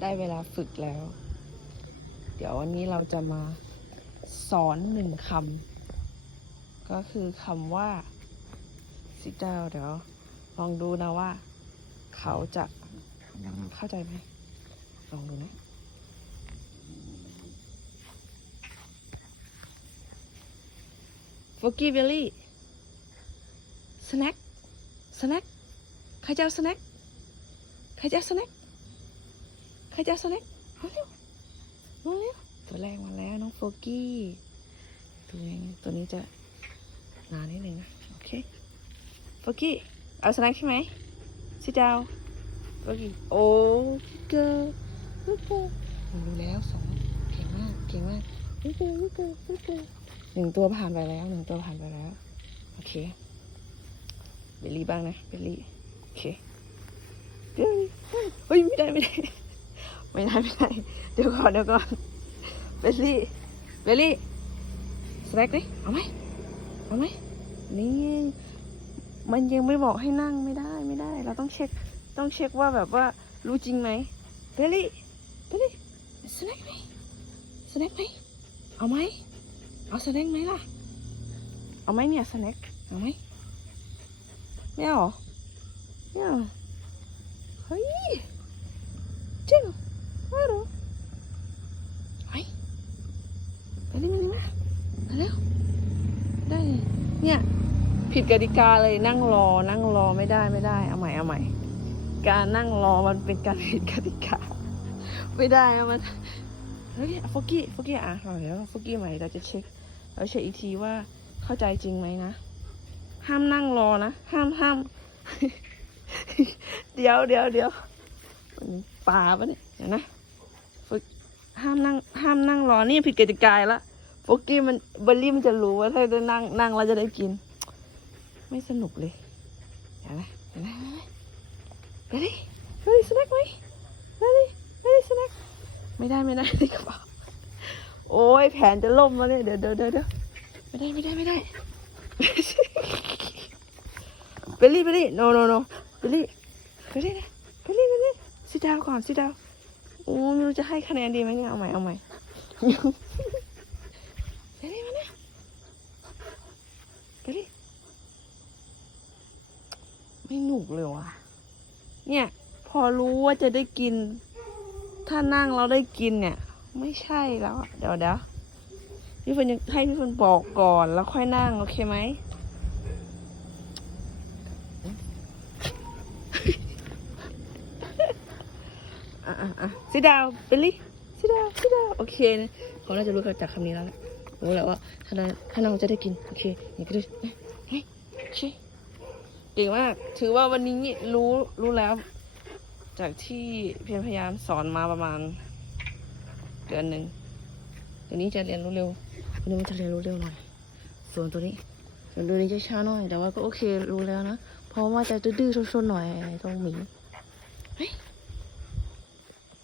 ได้เวลาฝึกแล้ว เดี๋ยววันนี้เราจะมาสอนหนึ่งคำก็คือคำว่า sit down เดี๋ยวลองดูนะว่า เขาจะเข้าใจไหมลองดูนะ f o g g y Belly snack snack ใครจะเอา snack ใครจะเอา snack ใค ครจะเอา snack มาเร็วมาเร็วตัวแรกมาแล้วน้องโฟกี้ตัวนี้ตัวนี้จะนานนิดนึงนะโอเคโฟกี้เอา snack ใช่ไหม sit down โฟกี้โอ้เกิร์ลเกิร์ลรู้แล้วสองเก่งมากเก่งมากเกิร์ลเกิร์ลเกิร์ลหนึ่งตัวผ่านไปแล้วหนึ่งตัวผ่านไปแล้วโอเคเบลลี่บ้างนะเบลลี่โอเคเบลลี่เฮ้ยไม่ได้ไม่ได้ ไม่ได้ไม่ได้เดี๋ยวก่อนเดี๋ยวก่อนเบลลี่เบลลี่สแน็คดิเอาไหมเอาไหมนี่มันยังไม่บอกให้นั่งไม่ได้ไม่ได้ เราต้องเช็คต้องเช็คว่าแบบว่ารู้จริงไหมเบลลี่เบลลี่สแน็คไหมสแน็คไหมเอาไหมเอาสแน็คไหมล่ะ เอาไหมเนี่ยสแน็คเอาไหมไม่เอาเหรอไม่เอาเฮ้ยจริง เนี่ย ผิดกติกาเลยนั่งรอ นั่งรอไม่ได้ไม่ได้ เอาใหม่เอาใหม่ การนั่งรอมันเป็นการผิดกติกา ไม่ได้อะมันเฮ้ยฟกี้ฟกี้อะเอาเดี๋ยวฟกี้ใหม่เราจะเช็คเราเช็คอีกทีว่าเข้าใจจริงไหมนะ ห้ามนั่งรอนะ ห้ามห้าม เดี๋ยวเดี๋ยวเดี๋ยวปลาปะเนี่ยเดี๋ยวนะฝึกห้ามนั่งห้ามนั่งรอนี่ผิดกติกาล้ว โฟกกี้มันเบลลี่มันจะรู้ว่าถ้าจะนั่งนั่งแล้วจะได้กิน ไม่สนุกเลยเดี๋ยวนะเดี๋ยวนะเบลลี่เบลลี่สแน็คไหมเบลลี่เบลลี่สแน็คไม่ได้ไม่ได้ในกระเป๋าโอ้ยแผนจะล่มแล้วเนี่ยเดี๋ยวเดี๋ยวเดี๋ยวไม่ได้ไม่ได้ไม่ได้เบลลี่เบลลี่ no no no เบลลี่เบลลี่นะเบลลี่เบลลี่ซิดาวก่อนซิดาวโอ้ไม่รู้จะให้คะแนนดีไหมเนี่ยเอาใหม่เอาใหม่ เบลลี่มาเนี่ย เบลลี่ไม่หนุกเลยว่ะ เนี่ย พอรู้ว่าจะได้กิน ถ้านั่งเราได้กินเนี่ย ไม่ใช่แล้ว เดี๋ยวเดี๋ยวพี่เฟิร์นยังให้พี่เฟิร์นบอกก่อนแล้วค่อยนั่ง โอเคไหมอะอะอะซิดาวเบลลี่ซิดาวซิดาวโอเคเขาน่าจะรู้จากคำนี้แล้วแหละ รู้แล้วว่าถ้าเราถ้าน้องจะได้กิน โอเคนี่ก็ได้เฮ้ยโอเคเก่งมาก ถือว่าวันนี้รู้รู้แล้ว จากที่เพียรพยายามสอนมาประมาณเดือนหนึ่งเดี๋ยวนี้จะเรียนรู้เร็ววันนี้มันจะเรียนรู้เร็วหน่อย ส่วนตัวนี้ส่วนตัวนี้จะช้าหน่อย แต่ว่าก็โอเครู้แล้วนะ เพราะว่าจะดื้อๆซนๆหน่อยตรงหมีเฮ้ย